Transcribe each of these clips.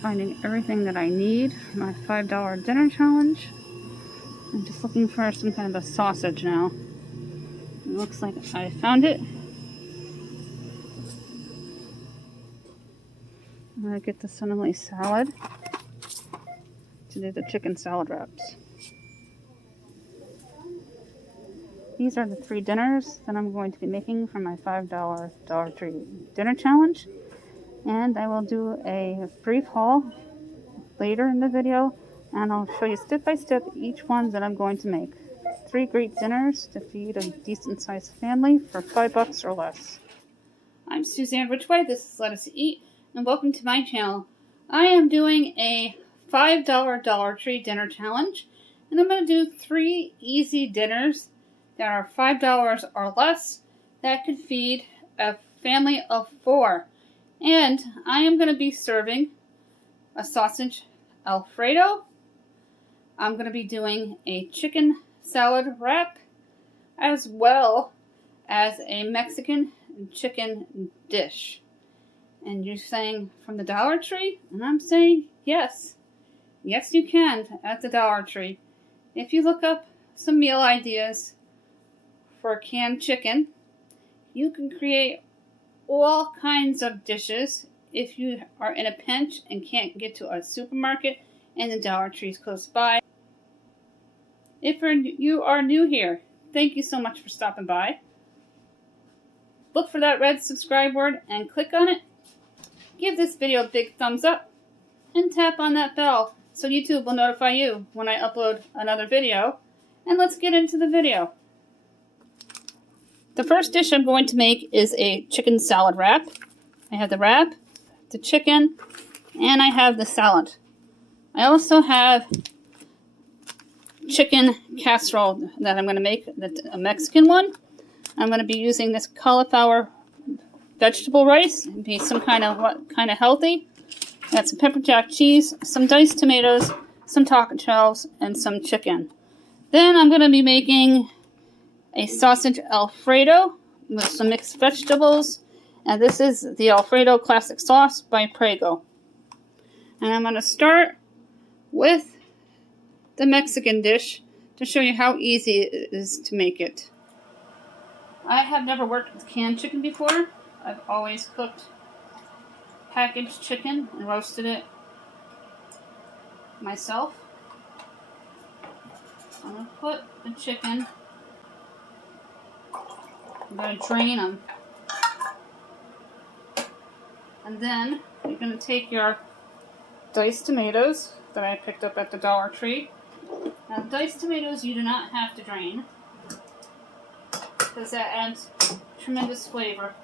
finding everything that I need for my $5 dinner challenge. I'm just looking for some kind of a sausage now. It looks like I found it. I'm gonna get the cinnamon salad to do the chicken salad wraps. These are the 3 dinners that I'm going to be making for my $5 Dollar Tree dinner challenge. And I will do a brief haul later in the video, and I'll show you step by step each one that I'm going to make. 3 great dinners to feed a decent sized family for $5 or less. I'm Suzanne Ridgway, this is Let Us Eat, and welcome to my channel. I am doing a $5 Dollar Tree dinner challenge, and I'm going to do 3 easy dinners that are $5 or less that could feed a family of 4. And I am going to be serving a sausage Alfredo. I'm going to be doing a chicken salad wrap, as well as a Mexican chicken dish. And you're saying from the Dollar Tree? And I'm saying yes. Yes, you can at the Dollar Tree. If you look up some meal ideas for canned chicken, you can create all kinds of dishes if you are in a pinch and can't get to a supermarket and the Dollar Tree's close by. If you are new here, thank you so much for stopping by. Look for that red subscribe word and click on it. Give this video a big thumbs up and tap on that bell so YouTube will notify you when I upload another video. And let's get into the video. The first dish I'm going to make is a chicken salad wrap. I have the wrap, the chicken, and I have the salad. I also have chicken casserole that I'm going to make, a Mexican one. I'm going to be using this cauliflower vegetable rice. It'll be some kind of healthy. Got some pepper jack cheese, some diced tomatoes, some taco shells, and some chicken. Then I'm going to be making a sausage Alfredo with some mixed vegetables, and this is the Alfredo classic sauce by Prego. And I'm going to start with the Mexican dish to show you how easy it is to make it. I have never worked with canned chicken before. I've always cooked packaged chicken and roasted it myself. I'm going to put the chicken, I'm going to drain them. And then you're going to take your diced tomatoes that I picked up at the Dollar Tree. Now, diced tomatoes you do not have to drain, because that adds tremendous flavor.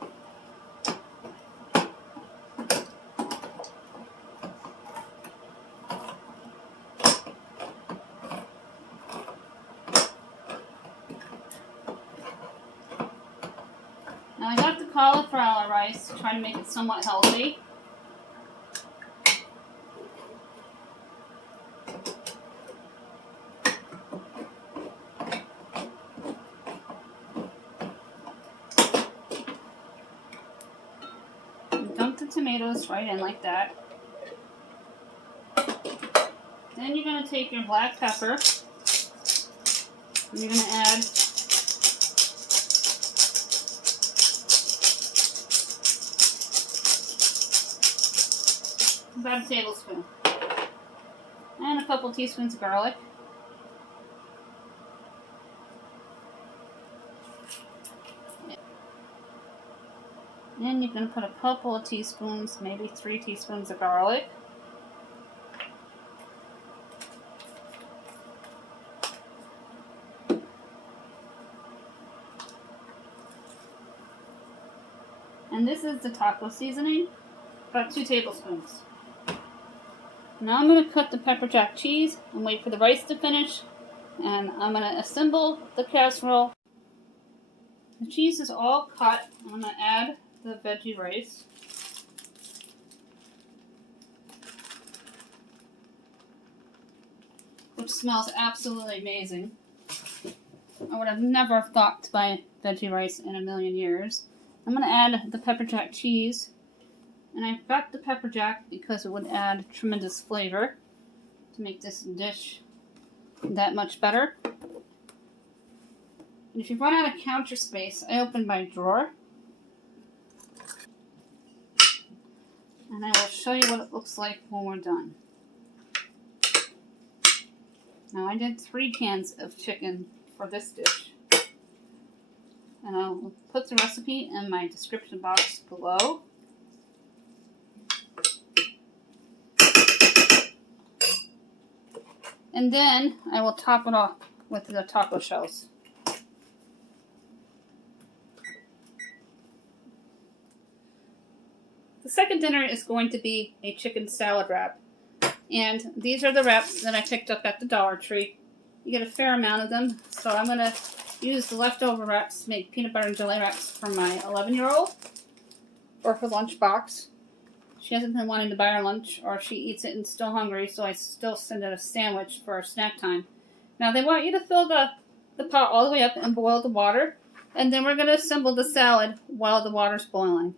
Now I got the cauliflower rice to try to make it somewhat healthy. Dump the tomatoes right in like that. Then you're going to take your black pepper and you're going to add about a tablespoon and a couple teaspoons of garlic. Then you can put a couple of teaspoons, maybe 3 teaspoons of garlic. And this is the taco seasoning, about 2 tablespoons. Now I'm going to cut the pepper jack cheese and wait for the rice to finish. And I'm going to assemble the casserole. The cheese is all cut. I'm going to add the veggie rice. Which smells absolutely amazing. I would have never thought to buy veggie rice in a million years. I'm going to add the pepper jack cheese And I've got the pepper jack because it would add tremendous flavor to make this dish that much better. And if you run out of counter space, I open my drawer. And I will show you what it looks like when we're done. Now I did 3 cans of chicken for this dish. And I'll put the recipe in my description box below. And then I will top it off with the taco shells. The second dinner is going to be a chicken salad wrap. And these are the wraps that I picked up at the Dollar Tree. You get a fair amount of them. So I'm going to use the leftover wraps to make peanut butter and jelly wraps for my 11-year-old or her lunchbox. She hasn't been wanting to buy her lunch, or she eats it and still hungry, so I still send it a sandwich for snack time. Now they want you to fill the pot all the way up and boil the water, and then we're going to assemble the salad while the water's boiling.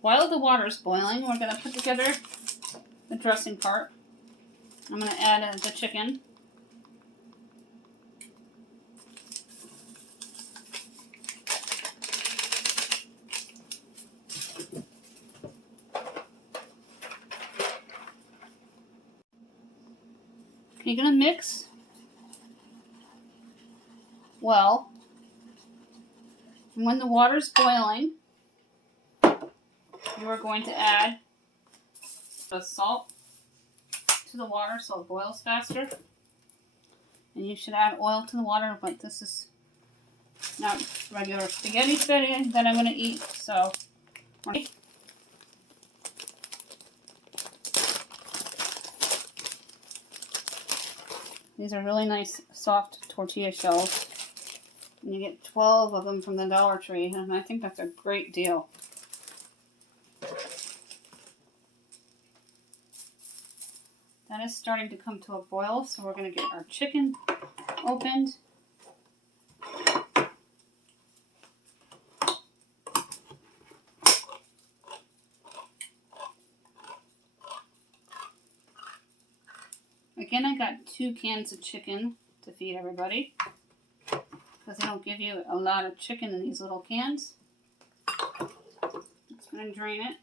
While the water's boiling, we're going to put together the dressing part. I'm going to add the chicken. You're going to mix well. And when the water's boiling, you are going to add the salt to the water so it boils faster. And you should add oil to the water, but this is not regular spaghetti that I'm going to eat, so these are really nice soft tortilla shells. And you get 12 of them from the Dollar Tree, and I think that's a great deal. That is starting to come to a boil, so we're going to get our chicken opened. Again, I got 2 cans of chicken to feed everybody, because they don't give you a lot of chicken in these little cans. Just going to drain it.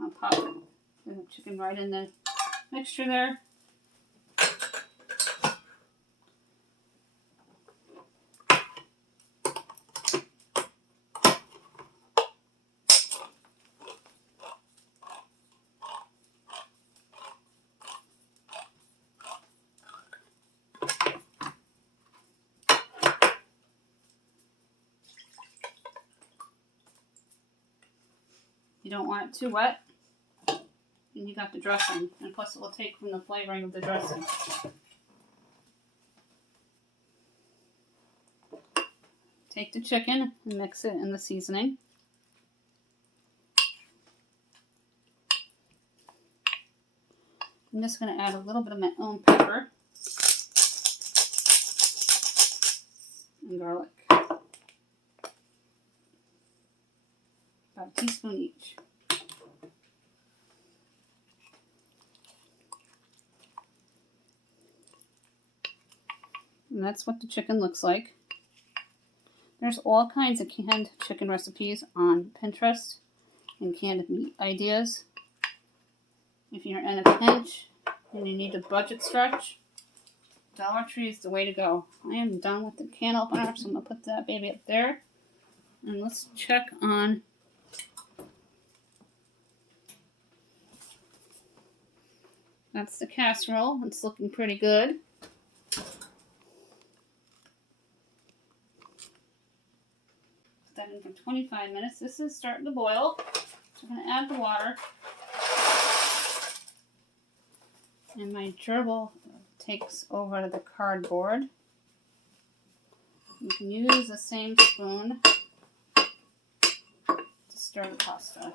I'll pop the chicken right in the mixture there. You don't want it too wet. And you got the dressing. And plus it will take from the flavoring of the dressing. Take the chicken and mix it in the seasoning. I'm just going to add a little bit of my own pepper and garlic. About a teaspoon each. And that's what the chicken looks like. There's all kinds of canned chicken recipes on Pinterest and canned meat ideas. If you're in a pinch and you need a budget stretch, Dollar Tree is the way to go. I am done with the can opener, so I'm going to put that baby up there. And let's check on that's the casserole. It's looking pretty good. Put that in for 25 minutes. This is starting to boil. So I'm going to add the water. And my gerbil takes over the cardboard. You can use the same spoon to stir the pasta.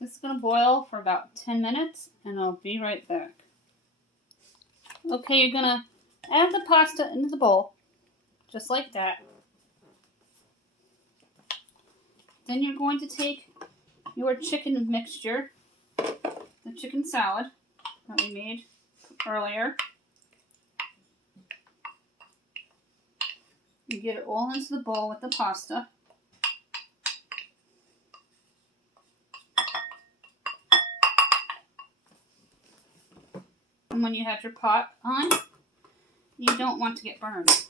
This is going to boil for about 10 minutes, and I'll be right back. Okay, you're going to Add the pasta into the bowl, just like that. Then you're going to take your chicken mixture, the chicken salad that we made earlier. You get it all into the bowl with the pasta. And when you have your pot on, you don't want to get burned.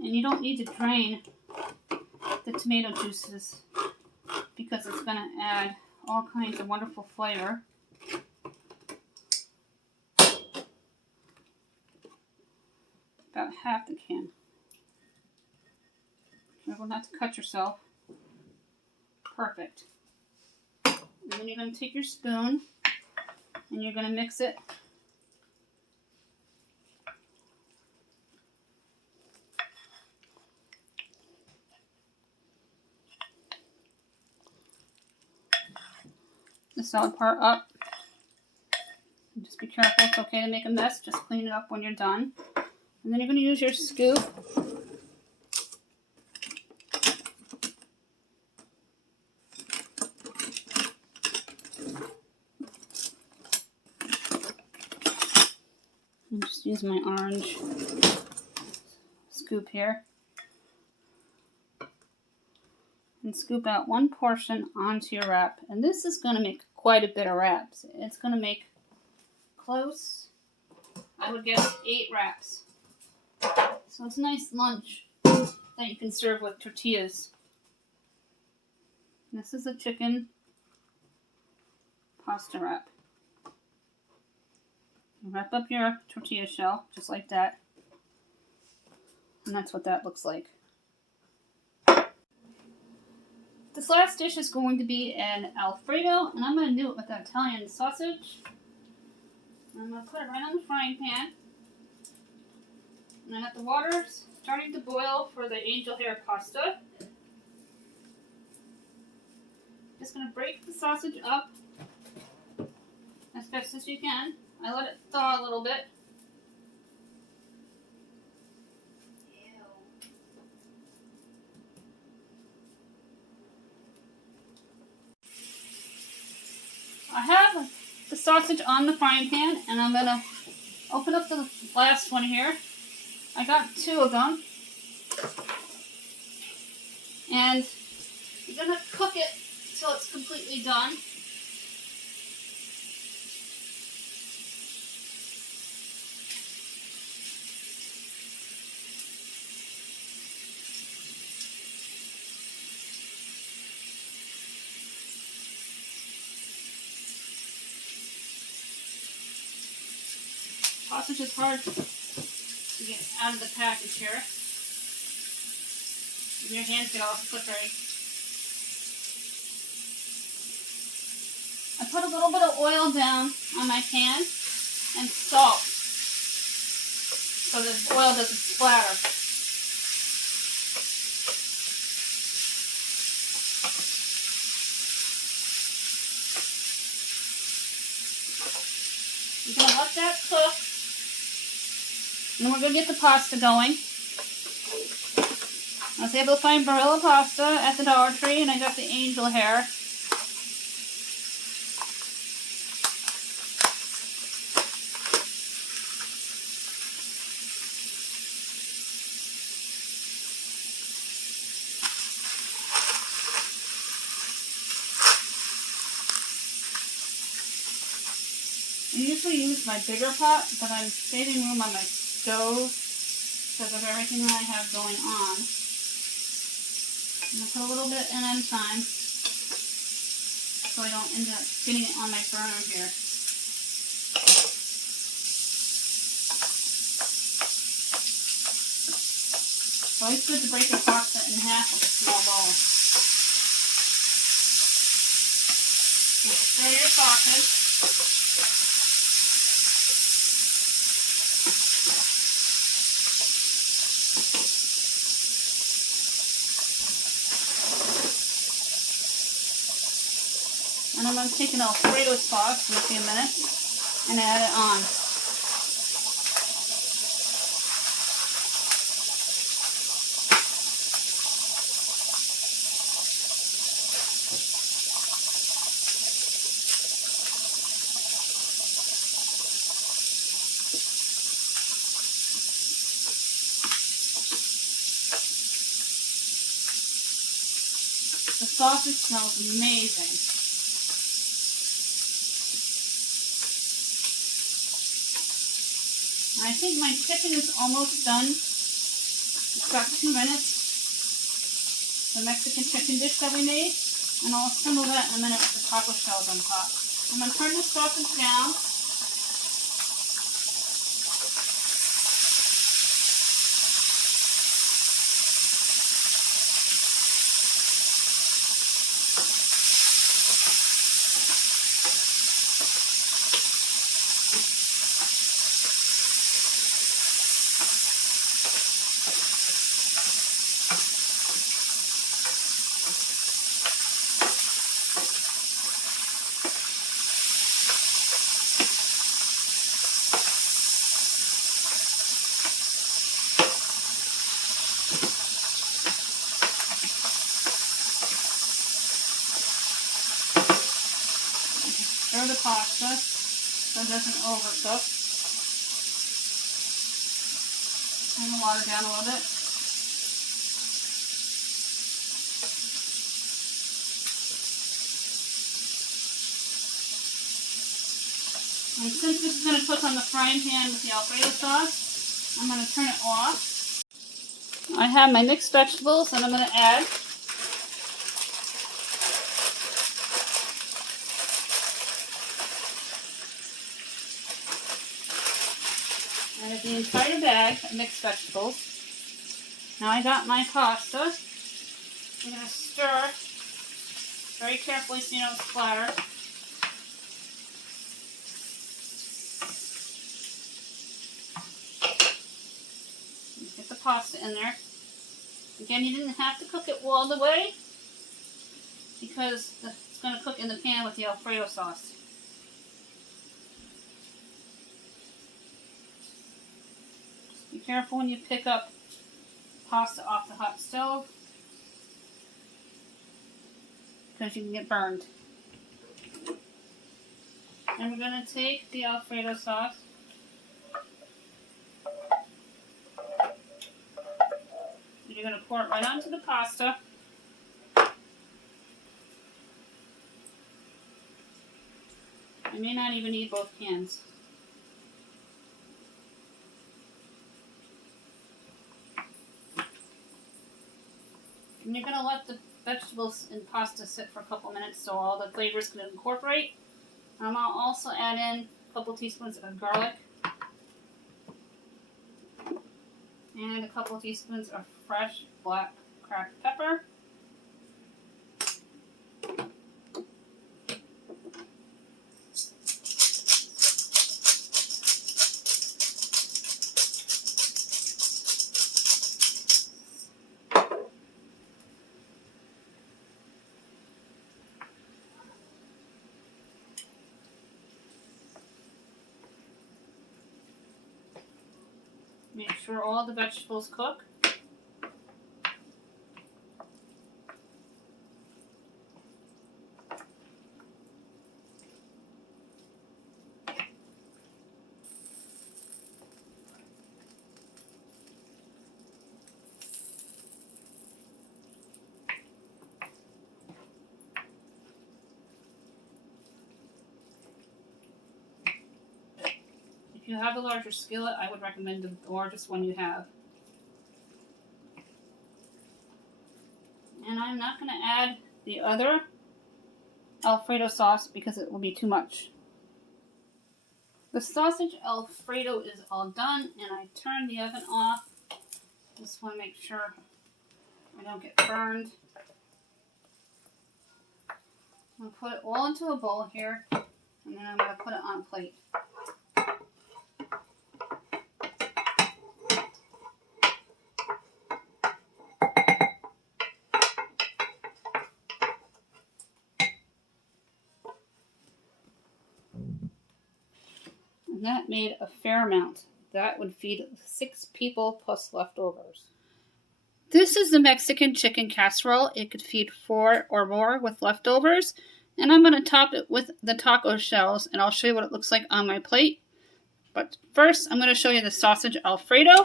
And you don't need to drain the tomato juices because it's going to add all kinds of wonderful flavor. About half the can. Careful not to cut yourself. Perfect. And then you're going to take your spoon and you're going to mix it. The salad part up. And just be careful, it's okay to make a mess. Just clean it up when you're done. And then you're going to use your scoop. And just use my orange scoop here. And scoop out one portion onto your wrap. And this is going to make quite a bit of wraps. It's going to make close, I would guess, 8 wraps. So it's a nice lunch that you can serve with tortillas. This is a chicken pasta wrap. Wrap up your tortilla shell just like that. And that's what that looks like. This last dish is going to be an Alfredo, and I'm going to do it with the Italian sausage. I'm going to put it right on the frying pan. And I got the water starting to boil for the angel hair pasta. Just going to break the sausage up as best as you can. I let it thaw a little bit. I have the sausage on the frying pan, and I'm going to open up the last one here. I got 2 of them. And you're going to cook it till it's completely done. Sausage is hard to get out of the package here. And your hands get all slippery. I put a little bit of oil down on my pan and salt so the oil doesn't splatter. You're going to let that cook. And then we're going to get the pasta going. I was able to find Barilla pasta at the Dollar Tree, and I got the angel hair. I usually use my bigger pot, but I'm saving room on my stove because of everything that I have going on. I'm going to put a little bit in at a time so I don't end up getting it on my burner here. It's always good to break the pasta in half with a small bowl. Stir your sausage. And I'm going to take an Alfredo sauce in a few minutes and add it on. sausage smells amazing. I think my chicken is almost done. It's got 2 minutes. The Mexican chicken dish that we made. And I'll assemble that in a minute with the taco shells on top. I'm going to turn the sausage down. Stir the pasta so it doesn't overcook. Turn the water down a little bit. And since this is going to cook on the frying pan with the Alfredo sauce, I'm going to turn it off. I have my mixed vegetables that I'm going to add. And it's the entire bag of mixed vegetables. Now I got my pasta. I'm going to stir very carefully so you don't splatter. Get the pasta in there. Again, you didn't have to cook it all the way because it's going to cook in the pan with the Alfredo sauce. Be careful when you pick up pasta off the hot stove because you can get burned. And we're going to take the Alfredo sauce and you're going to pour it right onto the pasta. I may not even need both cans. And you're going to let the vegetables and pasta sit for a couple minutes so all the flavors can incorporate. I'll also add in a couple teaspoons of garlic and a couple teaspoons of fresh black cracked pepper. Make sure all the vegetables cook. If you have a larger skillet, I would recommend the largest one you have. And I'm not going to add the other Alfredo sauce because it will be too much. The sausage Alfredo is all done and I turned the oven off. Just want to make sure I don't get burned. I'm going to put it all into a bowl here and then I'm going to put it on a plate. And that made a fair amount. That would feed 6 people plus leftovers. This is the Mexican chicken casserole. It could feed 4 or more with leftovers. And I'm going to top it with the taco shells. And I'll show you what it looks like on my plate. But first, I'm going to show you the sausage Alfredo.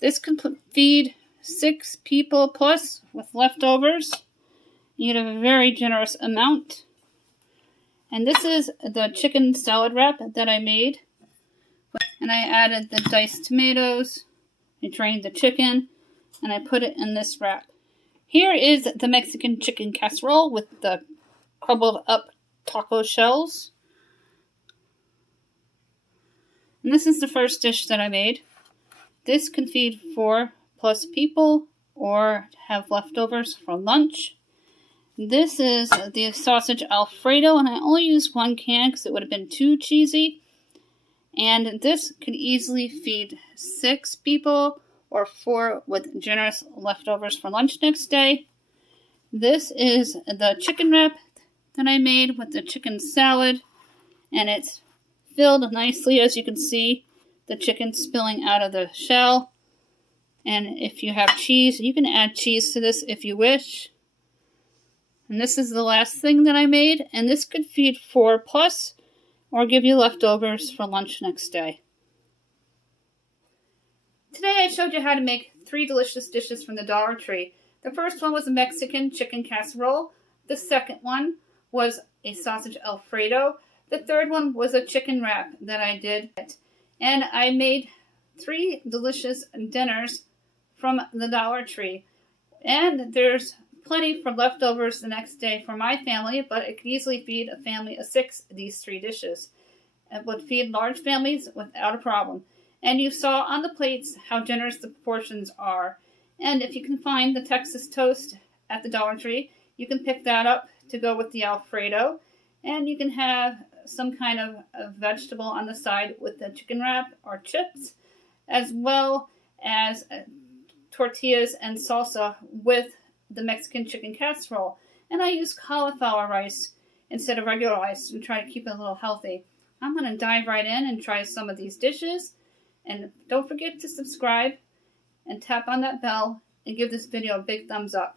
This can feed 6 people plus with leftovers. You get a very generous amount. And this is the chicken salad wrap that I made. And I added the diced tomatoes, I drained the chicken, and I put it in this wrap. Here is the Mexican chicken casserole with the crumbled up taco shells. And this is the first dish that I made. This can feed 4+ people or have leftovers for lunch. This is the sausage Alfredo, and I only used 1 can because it would have been too cheesy. And this could easily feed 6 people or 4 with generous leftovers for lunch next day. This is the chicken wrap that I made with the chicken salad, and it's filled nicely, as you can see, the chicken spilling out of the shell. And if you have cheese, you can add cheese to this if you wish. And this is the last thing that I made, and this could feed 4+ or give you leftovers for lunch next day. Today I showed you how to make 3 delicious dishes from the Dollar Tree. The first one was a Mexican chicken casserole. The second one was a sausage Alfredo. The third one was a chicken wrap that I did. And I made 3 delicious dinners from the Dollar Tree. And there's plenty for leftovers the next day for my family, but it could easily feed a family of 6 these 3 dishes. It would feed large families without a problem. And you saw on the plates how generous the portions are. And if you can find the Texas toast at the Dollar Tree, you can pick that up to go with the Alfredo. And you can have some kind of a vegetable on the side with the chicken wrap or chips, as well as tortillas and salsa with the Mexican chicken casserole. And I use cauliflower rice instead of regular rice to try to keep it a little healthy. I'm going to dive right in and try some of these dishes. And don't forget to subscribe and tap on that bell and give this video a big thumbs up.